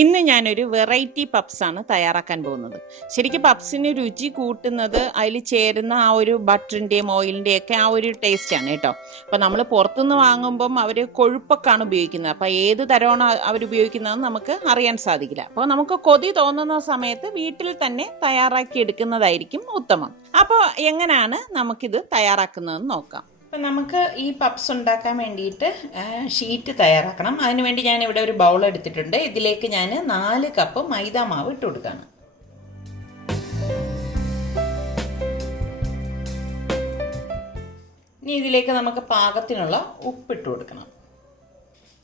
ഇന്ന് ഞാനൊരു വെറൈറ്റി പപ്സാണ് തയ്യാറാക്കാൻ പോകുന്നത്. ശരിക്കും പപ്സിന് രുചി കൂട്ടുന്നത് അതിൽ ചേരുന്ന ആ ഒരു ബട്ടറിൻ്റെയും ഓയിലിൻ്റെയും ഒക്കെ ആ ഒരു ടേസ്റ്റാണ് കേട്ടോ. അപ്പോൾ നമ്മൾ പുറത്തുനിന്ന് വാങ്ങുമ്പം അവർ കൊഴുപ്പൊക്കെയാണ് ഉപയോഗിക്കുന്നത്. അപ്പോൾ ഏത് തരമാണ് അവർ ഉപയോഗിക്കുന്നതെന്ന് നമുക്ക് അറിയാൻ സാധിക്കില്ല. അപ്പോൾ നമുക്ക് കൊതി തോന്നുന്ന സമയത്ത് വീട്ടിൽ തന്നെ തയ്യാറാക്കി എടുക്കുന്നതായിരിക്കും ഉത്തമം. അപ്പോൾ എങ്ങനെയാണ് നമുക്കിത് തയ്യാറാക്കുന്നതെന്ന് നോക്കാം. അപ്പം നമുക്ക് ഈ പപ്സ് ഉണ്ടാക്കാൻ വേണ്ടിയിട്ട് ഷീറ്റ് തയ്യാറാക്കണം. അതിനുവേണ്ടി ഞാൻ ഇവിടെ ഒരു ബൗൾ എടുത്തിട്ടുണ്ട്. ഇതിലേക്ക് ഞാൻ 4 കപ്പ് മൈദ മാവ് ഇട്ട് കൊടുക്കുകയാണ്. ഇനി ഇതിലേക്ക് നമുക്ക് പാകത്തിനുള്ള ഉപ്പിട്ട് കൊടുക്കണം.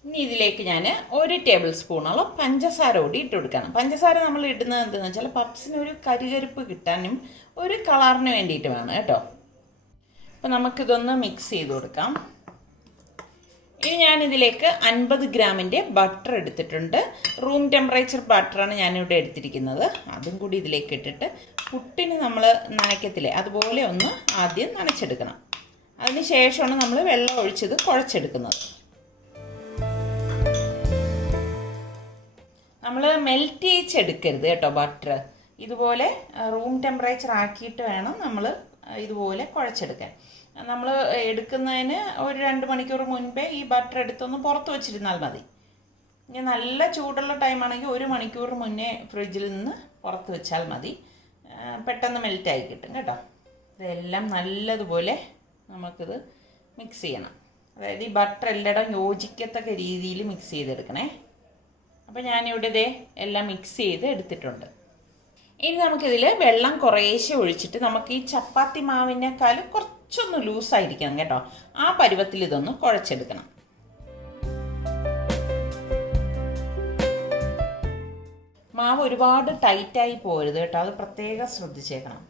ഇനി ഇതിലേക്ക് ഞാൻ 1 ടേബിൾ സ്പൂണോളം പഞ്ചസാര കൂടി ഇട്ട് കൊടുക്കണം. പഞ്ചസാര നമ്മൾ ഇടുന്നത് എന്താണെന്ന് വെച്ചാൽ പപ്സിന് ഒരു കരികരിപ്പ് കിട്ടാനും ഒരു കളറിന് വേണ്ടിയിട്ട് വേണം കേട്ടോ. അപ്പോൾ നമുക്കിതൊന്ന് മിക്സ് ചെയ്ത് കൊടുക്കാം. ഇനി ഞാനിതിലേക്ക് 50 ഗ്രാമിൻ്റെ ബട്ടർ എടുത്തിട്ടുണ്ട്. റൂം ടെമ്പറേച്ചർ ബട്ടറാണ് ഞാനിവിടെ എടുത്തിരിക്കുന്നത്. അതും കൂടി ഇതിലേക്ക് ഇട്ടിട്ട് പുട്ടിന് നമ്മൾ നനയ്ക്കത്തില്ലേ അതുപോലെ ഒന്ന് ആദ്യം നനച്ചെടുക്കണം. അതിന് ശേഷമാണ് നമ്മൾ വെള്ളം ഒഴിച്ചത് കുഴച്ചെടുക്കുന്നത്. നമ്മൾ മെൽറ്റ് ചെയ്തെടുക്കരുത് കേട്ടോ ബട്ടർ. ഇതുപോലെ റൂം ടെമ്പറേച്ചർ ആക്കിയിട്ട് വേണം നമ്മൾ ഇതുപോലെ കുഴച്ചെടുക്കാൻ. നമ്മൾ എടുക്കുന്നതിന് ഒരു 2 മണിക്കൂർ മുൻപേ ഈ ബട്ടർ എടുത്തൊന്ന് പുറത്ത് വെച്ചിരുന്നാൽ മതി. ഇനി നല്ല ചൂടുള്ള ടൈമാണെങ്കിൽ 1 മണിക്കൂർ മുന്നേ ഫ്രിഡ്ജിൽ നിന്ന് പുറത്ത് വെച്ചാൽ മതി. പെട്ടെന്ന് മെൽറ്റായി കിട്ടും കേട്ടോ. ഇതെല്ലാം നല്ലതുപോലെ നമുക്കിത് മിക്സ് ചെയ്യണം. അതായത് ഈ ബട്ടർ എല്ലായിടം യോജിക്കത്തക്ക രീതിയിൽ മിക്സ് ചെയ്തെടുക്കണേ. അപ്പോൾ ഞാനിവിടെ ഇതേ എല്ലാം മിക്സ് ചെയ്ത് എടുത്തിട്ടുണ്ട്. ഇനി നമുക്കിതിൽ വെള്ളം കുറേശ്ശെ ഒഴിച്ചിട്ട് നമുക്ക് ഈ ചപ്പാത്തി മാവിനേക്കാളും കുറച്ചൊന്ന് ലൂസായിരിക്കണം കേട്ടോ. ആ പരുവത്തിൽ ഇതൊന്ന് കുഴച്ചെടുക്കണം. മാവ് ഒരുപാട് ടൈറ്റായി പോരുത് കേട്ടോ, അത് പ്രത്യേകം ശ്രദ്ധിച്ചേക്കണം.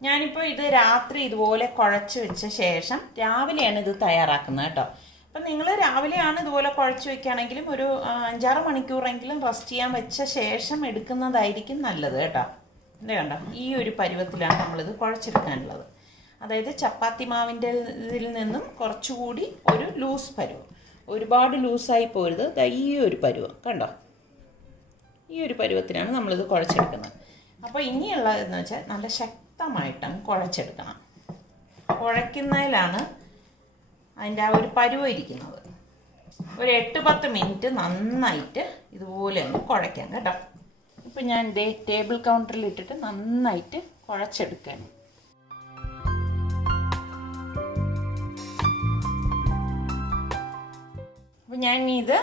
ഞാനിപ്പോൾ ഇത് രാത്രി ഇതുപോലെ കുഴച്ച് വെച്ച ശേഷം രാവിലെയാണ് ഇത് തയ്യാറാക്കുന്നത് കേട്ടോ. അപ്പം നിങ്ങൾ രാവിലെയാണ് ഇതുപോലെ കുഴച്ച് വെക്കുകയാണെങ്കിലും ഒരു 5-6 മണിക്കൂറെങ്കിലും റെസ്റ്റ് ചെയ്യാൻ വെച്ച ശേഷം എടുക്കുന്നതായിരിക്കും നല്ലത് കേട്ടോ. ഇത് കണ്ടോ, ഈ ഒരു പരുവത്തിലാണ് നമ്മളിത് കുഴച്ചെടുക്കാനുള്ളത്. അതായത് ചപ്പാത്തി മാവിൻ്റെ ഇതിൽ നിന്നും കുറച്ചുകൂടി ഒരു ലൂസ് പരുവം, ഒരുപാട് ലൂസായി പോരുത്. ഈ ഒരു പരുവം കണ്ടോ, ഈ ഒരു പരുവത്തിനാണ് നമ്മളിത് കുഴച്ചെടുക്കുന്നത്. അപ്പോൾ ഇനിയുള്ളതെന്ന് വെച്ചാൽ നല്ല ശക്തമായിട്ടങ്ങ് കുഴച്ചെടുക്കണം. കുഴയ്ക്കുന്നതിലാണ് അതിൻ്റെ ആ ഒരു പരുവം ഇരിക്കുന്നത്. ഒരു 8-10 മിനിറ്റ് നന്നായിട്ട് ഇതുപോലെ ഒന്ന് കുഴയ്ക്കാം കേട്ടോ. ഇപ്പം ഞാൻ ഇതേ ടേബിൾ കൗണ്ടറിൽ ഇട്ടിട്ട് നന്നായിട്ട് കുഴച്ചെടുക്കാൻ. അപ്പം ഞാൻ ഇത്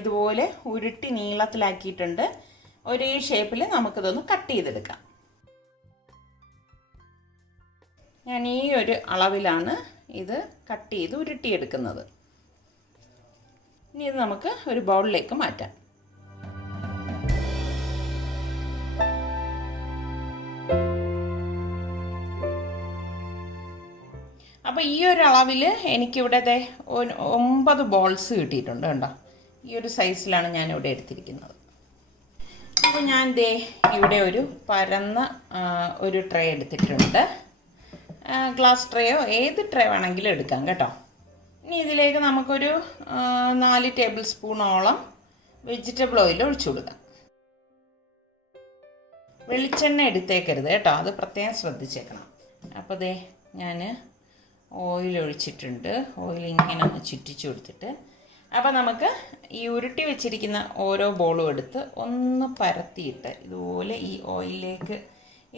ഇതുപോലെ ഉരുട്ടി നീളത്തിലാക്കിയിട്ടുണ്ട്. ഒരേ ഷേപ്പിൽ നമുക്കിതൊന്ന് കട്ട് ചെയ്തെടുക്കാം. ഞാൻ ഈ ഒരു അളവിലാണ് ഇത് കട്ട് ചെയ്ത് ഉരുട്ടിയെടുക്കുന്നത്. ഇനി ഇത് നമുക്ക് ഒരു ബൗളിലേക്ക് മാറ്റാം. അപ്പോൾ ഈ ഒരു അളവിൽ എനിക്കിവിടെ 9 ബോൾസ് കിട്ടിയിട്ടുണ്ട് കണ്ടോ. ഈ ഒരു സൈസിലാണ് ഞാനിവിടെ എടുത്തിരിക്കുന്നത്. അപ്പോൾ ഞാൻ ഇവിടെ ഒരു പരന്ന ഒരു ട്രേ എടുത്തിട്ടുണ്ട്. ഗ്ലാസ് ട്രേയോ ഏത് ട്രേ വേണമെങ്കിലും എടുക്കാം കേട്ടോ. ഇനി ഇതിലേക്ക് നമുക്കൊരു 4 ടേബിൾ സ്പൂണോളം വെജിറ്റബിൾ ഓയിൽ ഒഴിച്ചു കൊടുക്കാം. വെളിച്ചെണ്ണ എടുത്തേക്കരുത് കേട്ടോ, അത് പ്രത്യേകം ശ്രദ്ധിച്ചേക്കണം. അപ്പോൾ ഞാൻ ഓയിൽ ഒഴിച്ചിട്ടുണ്ട്. ഓയിൽ ഇങ്ങനെ ഒന്ന് ചുറ്റിച്ചു കൊടുത്തിട്ട് അപ്പോൾ നമുക്ക് ഈ ഉരുട്ടി വെച്ചിരിക്കുന്ന ഓരോ ബോളും എടുത്ത് ഒന്ന് പരത്തിയിട്ട് ഇതുപോലെ ഈ ഓയിലിലേക്ക്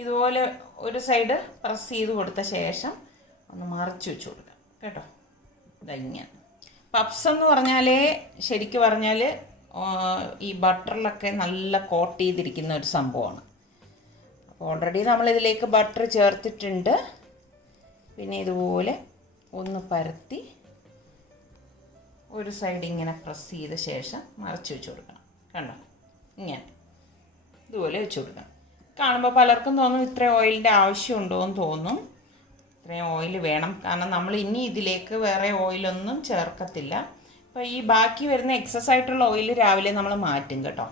ഇതുപോലെ ഒരു സൈഡ് പ്രസ് ചെയ്ത് കൊടുത്ത ശേഷം ഒന്ന് മറിച്ച് വെച്ച് കൊടുക്കാം കേട്ടോ. ഇതങ്ങനെ പപ്സ് എന്ന് പറഞ്ഞാൽ ശരിക്കും പറഞ്ഞാൽ ഈ ബട്ടറിലൊക്കെ നല്ല കോട്ട് ചെയ്തിരിക്കുന്ന ഒരു സംഭവമാണ്. അപ്പോൾ ഓൾറെഡി നമ്മളിതിലേക്ക് ബട്ടർ ചേർത്തിട്ടുണ്ട്. പിന്നെ ഇതുപോലെ ഒന്ന് പരത്തി ഒരു സൈഡ് ഇങ്ങനെ പ്രസ് ചെയ്ത ശേഷം മറിച്ച് വെച്ച് കൊടുക്കണം കണ്ടോ. ഇങ്ങനെ ഇതുപോലെ വെച്ച് കൊടുക്കണം. കാണുമ്പോൾ പലർക്കും തോന്നും ഇത്രയും ഓയിലിൻ്റെ ആവശ്യമുണ്ടോ എന്ന് തോന്നും. ഇത്രയും ഓയിൽ വേണം, കാരണം നമ്മൾ ഇനി ഇതിലേക്ക് വേറെ ഓയിലൊന്നും ചേർക്കത്തില്ല. അപ്പോൾ ഈ ബാക്കി വരുന്ന എക്സസ് ആയിട്ടുള്ള ഓയിൽ രാവിലെ നമ്മൾ മാറ്റും കേട്ടോ.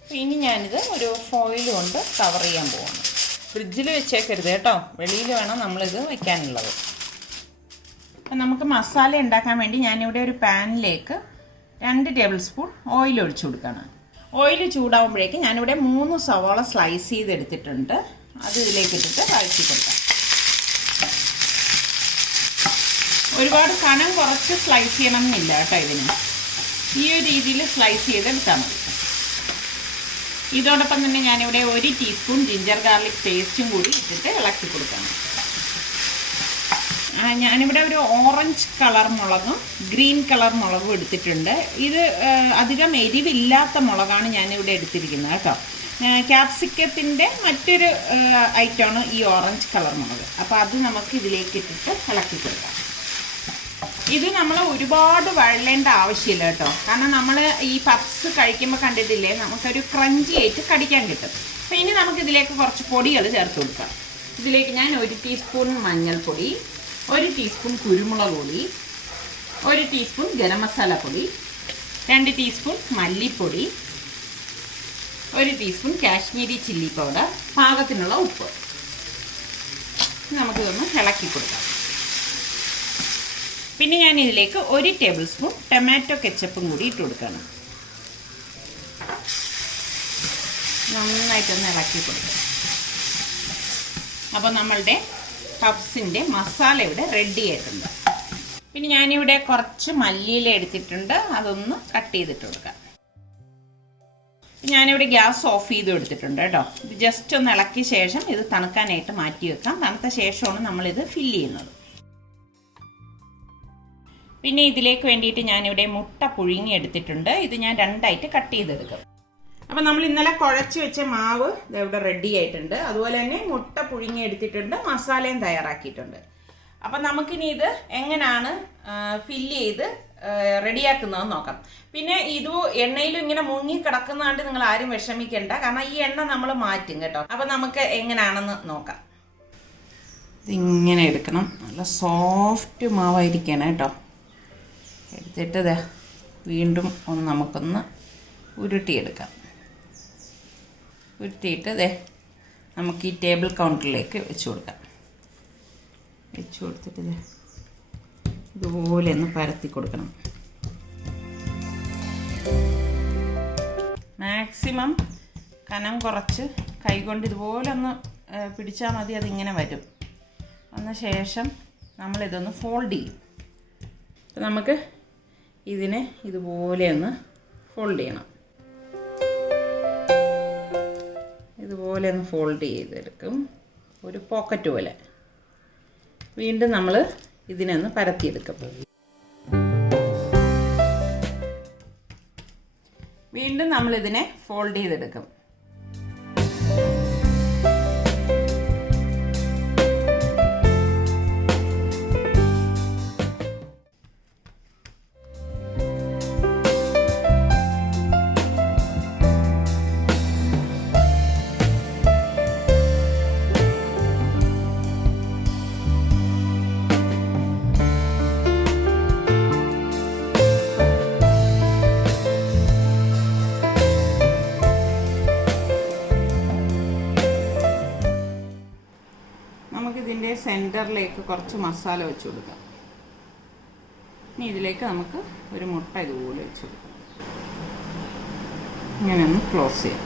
അപ്പോൾ ഇനി ഞാനിത് ഒരു ഫോയിൽ കൊണ്ട് കവർ ചെയ്യാൻ പോകുന്നു. ഫ്രിഡ്ജിൽ വെച്ചേക്കരുത് കേട്ടോ, വെളിയിൽ വേണം നമ്മളിത് വയ്ക്കാനുള്ളത്. അപ്പം നമുക്ക് മസാല ഉണ്ടാക്കാൻ വേണ്ടി ഞാനിവിടെ ഒരു പാനിലേക്ക് 2 ടേബിൾ സ്പൂൺ ഓയിൽ ഒഴിച്ചു കൊടുക്കണം. ഓയിൽ ചൂടാകുമ്പോഴേക്കും ഞാനിവിടെ 3 സവാള സ്ലൈസ് ചെയ്തെടുത്തിട്ടുണ്ട്. അത് ഇതിലേക്ക് ഇട്ടിട്ട് വഴറ്റി കൊടുക്കാം. ഒരുപാട് കനം കുറച്ച് സ്ലൈസ് ചെയ്യണം എന്നില്ല കേട്ടോ. ഇതിന് ഈ ഒരു രീതിയിൽ സ്ലൈസ് ചെയ്തെടുത്താൽ മതി. ഇതോടൊപ്പം തന്നെ ഞാനിവിടെ 1 ടീസ്പൂൺ ജിഞ്ചർ ഗാർലിക് പേസ്റ്റും കൂടി ഇട്ടിട്ട് ഇളക്കി കൊടുക്കണം. ഞാനിവിടെ ഒരു ഓറഞ്ച് കളർ മുളകും ഗ്രീൻ കളർ മുളകും എടുത്തിട്ടുണ്ട്. ഇത് അധികം എരിവില്ലാത്ത മുളകാണ് ഞാനിവിടെ എടുത്തിരിക്കുന്നത് കേട്ടോ. ക്യാപ്സിക്കത്തിൻ്റെ മറ്റൊരു ഐറ്റമാണ് ഈ ഓറഞ്ച് കളർ മുളക്. അപ്പോൾ അത് നമുക്ക് ഇതിലേക്ക് ഇട്ടിട്ട് ഇളക്കി കൊടുക്കാം. ഇത് നമ്മൾ ഒരുപാട് വഴലേണ്ട ആവശ്യമില്ല കേട്ടോ. കാരണം നമ്മൾ ഈ പപ്സ് കഴിക്കുമ്പോൾ കണ്ടിട്ടില്ലേ, നമുക്കൊരു ക്രഞ്ചി ആയിട്ട് കടിക്കാൻ കിട്ടും. അപ്പോൾ ഇനി നമുക്കിതിലേക്ക് കുറച്ച് പൊടികൾ ചേർത്ത് കൊടുക്കാം. ഇതിലേക്ക് ഞാൻ 1 ടീസ്പൂൺ മഞ്ഞൾപ്പൊടി, 1 ടീസ്പൂൺ കുരുമുളക് പൊടി, 1 ടീസ്പൂൺ ഗരം മസാല പൊടി, 2 ടീസ്പൂൺ മല്ലിപ്പൊടി, 1 ടീസ്പൂൺ കാശ്മീരി ചില്ലി പൗഡർ, പാകത്തിനുള്ള ഉപ്പ്. നമുക്കിതൊന്ന് ഇളക്കി കൊടുക്കാം. പിന്നെ ഞാൻ ഇതിലേക്ക് 1 ടേബിൾ സ്പൂൺ ടൊമാറ്റോ കെച്ചപ്പും കൂടി ഇട്ട് കൊടുക്കണം. നന്നായിട്ടൊന്ന് ഇളക്കി കൊടുക്കാം. അപ്പോൾ നമ്മളുടെ പപ്സിൻ്റെ മസാല ഇവിടെ റെഡി ആയിട്ടുണ്ട്. പിന്നെ ഞാനിവിടെ കുറച്ച് മല്ലിയില എടുത്തിട്ടുണ്ട്. അതൊന്ന് കട്ട് ചെയ്തിട്ട് കൊടുക്കാം. ഞാനിവിടെ ഗ്യാസ് ഓഫ് ചെയ്ത് എടുത്തിട്ടുണ്ട് കേട്ടോ. ഇത് ജസ്റ്റ് ഒന്ന് ഇളക്കിയ ശേഷം ഇത് തണുക്കാനായിട്ട് മാറ്റി വെക്കാം. തണുത്ത ശേഷമാണ് നമ്മളിത് ഫില്ല് ചെയ്യുന്നത്. പിന്നെ ഇതിലേക്ക് വേണ്ടിയിട്ട് ഞാനിവിടെ മുട്ട പുഴുങ്ങി എടുത്തിട്ടുണ്ട്. ഇത് ഞാൻ 2ആയിട്ട് കട്ട് ചെയ്തെടുക്കും. അപ്പോൾ നമ്മൾ ഇന്നലെ കുഴച്ച് വെച്ച മാവ് ഇവിടെ റെഡി ആയിട്ടുണ്ട്. അതുപോലെ തന്നെ മുട്ട പുഴുങ്ങി എടുത്തിട്ടുണ്ട്, മസാലയും തയ്യാറാക്കിയിട്ടുണ്ട്. അപ്പം നമുക്കിനി ഇത് എങ്ങനെയാണ് ഫില്ല് ചെയ്ത് റെഡിയാക്കുന്നതെന്ന് നോക്കാം. പിന്നെ ഇത് എണ്ണയിലും ഇങ്ങനെ മുങ്ങി കിടക്കുന്നതുകൊണ്ട് നിങ്ങൾ ആരും വിഷമിക്കേണ്ട, കാരണം ഈ എണ്ണ നമ്മൾ മാറ്റും കേട്ടോ. അപ്പം നമുക്ക് എങ്ങനെയാണെന്ന് നോക്കാം. ഇതിങ്ങനെ എടുക്കണം. നല്ല സോഫ്റ്റ് മാവായിരിക്കണം കേട്ടോ. എടുത്തിട്ട് വീണ്ടും നമുക്കൊന്ന് ഉരുട്ടിയെടുക്കാം. ഉരുട്ടിയിട്ട് നമുക്ക് ഈ ടേബിൾ കൗണ്ടറിലേക്ക് വെച്ച് കൊടുക്കാം. വെച്ച് കൊടുത്തിട്ട് ഇതുപോലെ ഒന്ന് പരത്തി കൊടുക്കണം. മാക്സിമം കനം കുറച്ച് കൈകൊണ്ട് ഇതുപോലെ ഒന്ന് പിടിച്ചാൽ മതി. അതിങ്ങനെ വരും. വന്ന ശേഷം നമ്മളിതൊന്ന് ഫോൾഡ് ചെയ്യും. അപ്പം നമുക്ക് ഇതിനെ ഇതുപോലെ ഒന്ന് ഫോൾഡ് ചെയ്യണം. ഇതുപോലെ ഒന്ന് ഫോൾഡ് ചെയ്തെടുക്കും, ഒരു പോക്കറ്റ് പോലെ. വീണ്ടും നമ്മൾ ഇതിനെ ഒന്ന് പരത്തിയെടുക്കും. വീണ്ടും നമ്മളിതിനെ ഫോൾഡ് ചെയ്തെടുക്കും. നമുക്കിതിൻ്റെ സെൻറ്ററിലേക്ക് കുറച്ച് മസാല വെച്ച് കൊടുക്കാം. ഇനി ഇതിലേക്ക് നമുക്ക് ഒരു മുട്ട ഇതുപോലെ വെച്ച് കൊടുക്കാം. ഇങ്ങനെ ഒന്ന് ക്ലോസ് ചെയ്യാം.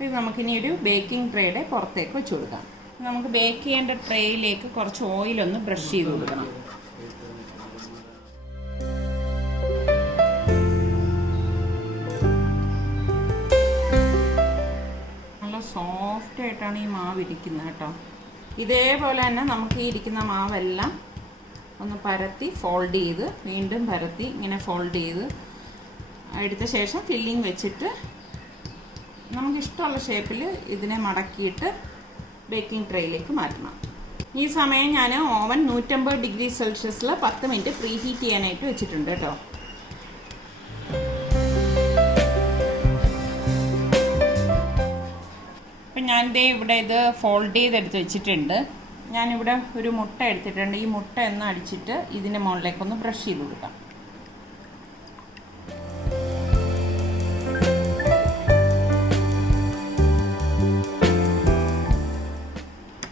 ഇത് നമുക്കിനി ഒരു ബേക്കിംഗ് ട്രേയുടെ പുറത്തേക്ക് വെച്ച് കൊടുക്കാം. നമുക്ക് ബേക്ക് ചെയ്യേണ്ട ട്രേയിലേക്ക് കുറച്ച് ഓയിലൊന്ന് ബ്രഷ് ചെയ്ത് കൊടുക്കണം. സോഫ്റ്റ് ആയിട്ടാണ് ഈ മാവ് ഇരിക്കുന്നത് കേട്ടോ. ഇതേപോലെ തന്നെ നമുക്ക് ഈ ഇരിക്കുന്ന മാവെല്ലാം ഒന്ന് പരത്തി ഫോൾഡ് ചെയ്ത് വീണ്ടും പരത്തി ഇങ്ങനെ ഫോൾഡ് ചെയ്ത് എടുത്ത ശേഷം ഫില്ലിങ് വെച്ചിട്ട് നമുക്കിഷ്ടമുള്ള ഷേപ്പിൽ ഇതിനെ മടക്കിയിട്ട് ബേക്കിംഗ് ട്രേയിലേക്ക് മാറ്റണം. ഈ സമയം ഞാൻ ഓവൻ 150 ഡിഗ്രി സെൽഷ്യസിൽ 10 മിനിറ്റ് പ്രീ ഹീറ്റ് ചെയ്യാനായിട്ട് വെച്ചിട്ടുണ്ട് കേട്ടോ. അപ്പം ഞാനിതേ ഇവിടെ ഇത് ഫോൾഡ് ചെയ്തെടുത്ത് വെച്ചിട്ടുണ്ട്. ഞാനിവിടെ ഒരു മുട്ട എടുത്തിട്ടുണ്ട്. ഈ മുട്ട ഒന്ന് അടിച്ചിട്ട് ഇതിൻ്റെ മുകളിലേക്കൊന്ന് ബ്രഷ് ചെയ്ത് കൊടുക്കാം.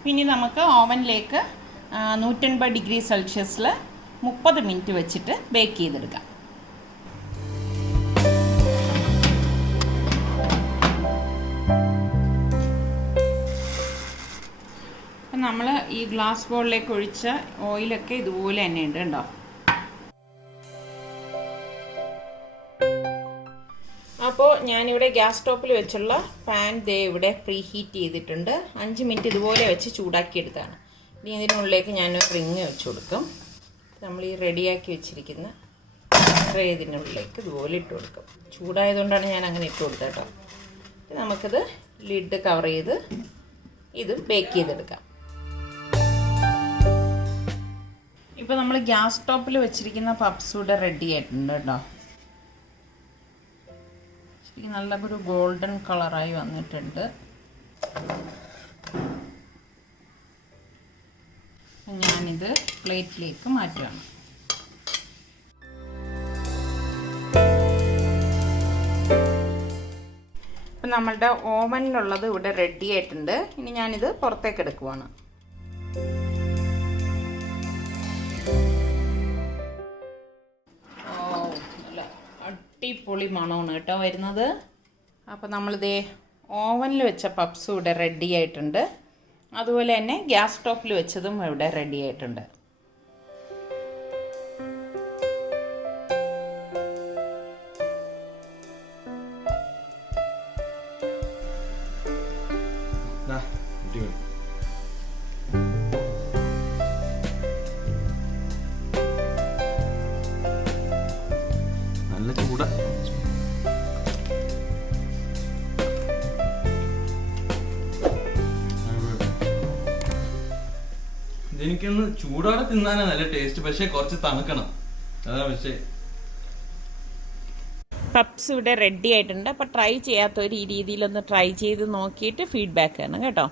പിന്നെ നമുക്ക് ഓവനിലേക്ക് 150 ഡിഗ്രി സെൽഷ്യസിൽ 30 മിനിറ്റ് വെച്ചിട്ട് ബേക്ക് ചെയ്തെടുക്കാം. അപ്പം നമ്മൾ ഈ ഗ്ലാസ് ബോളിലേക്ക് ഒഴിച്ച ഓയിലൊക്കെ ഇതുപോലെ തന്നെ ഉണ്ട് കേട്ടോ. അപ്പോൾ ഞാനിവിടെ ഗ്യാസ് സ്റ്റോപ്പിൽ വെച്ചുള്ള പാൻ ദേ ഇവിടെ പ്രീ ഹീറ്റ് ചെയ്തിട്ടുണ്ട്. 5 മിനിറ്റ് ഇതുപോലെ വെച്ച് ചൂടാക്കിയെടുത്താണ്. ഇനി ഇതിനുള്ളിലേക്ക് ഞാൻ റിങ് വെച്ച് കൊടുക്കും. നമ്മൾ ഈ റെഡിയാക്കി വെച്ചിരിക്കുന്ന ട്രേ ഇതിനുള്ളിലേക്ക് ഇതുപോലെ ഇട്ട് കൊടുക്കും. ചൂടായതുകൊണ്ടാണ് ഞാൻ അങ്ങനെ ഇട്ട് കൊടുത്തത് കേട്ടോ. നമുക്കിത് ലിഡ് കവർ ചെയ്ത് ഇത് ബേക്ക് ചെയ്തെടുക്കാം. ഇപ്പോൾ നമ്മൾ ഗ്യാസ് സ്റ്റോപ്പിൽ വെച്ചിരിക്കുന്ന പപ്സ് ഇവിടെ റെഡി ആയിട്ടുണ്ട് കേട്ടോ. നല്ല ഒരു ഗോൾഡൻ കളറായി വന്നിട്ടുണ്ട്. ഞാനിത് പ്ലേറ്റിലേക്ക് മാറ്റുകയാണ്. അപ്പം നമ്മളുടെ ഓവനിലുള്ളത് ഇവിടെ റെഡി ആയിട്ടുണ്ട്. ഇനി ഞാനിത് പുറത്തേക്ക് എടുക്കുവാണ്. അടിപൊളി മണമാണ് കേട്ടോ വരുന്നത്. അപ്പോൾ നമ്മളിതേ ഓവനിൽ വെച്ച പപ്സ് ഇവിടെ റെഡി ആയിട്ടുണ്ട്. അതുപോലെ തന്നെ ഗ്യാസ് സ്റ്റോപ്പിൽ വെച്ചതും ഇവിടെ റെഡി ആയിട്ടുണ്ട്. നല്ല ചൂടാ. എനിക്കൊന്ന് ചൂടോടെ തിന്നാനാ നല്ല ടേസ്റ്റ്. പക്ഷെ കുറച്ച് തണുക്കണം, അതാ പക്ഷേ. പപ്സ് ഇവിടെ റെഡി ആയിട്ടുണ്ട്. അപ്പോൾ ട്രൈ ചെയ്യാത്തവർ ഈ രീതിയിലൊന്ന് ട്രൈ ചെയ്ത് നോക്കിയിട്ട് ഫീഡ്ബാക്ക് തരണം കേട്ടോ.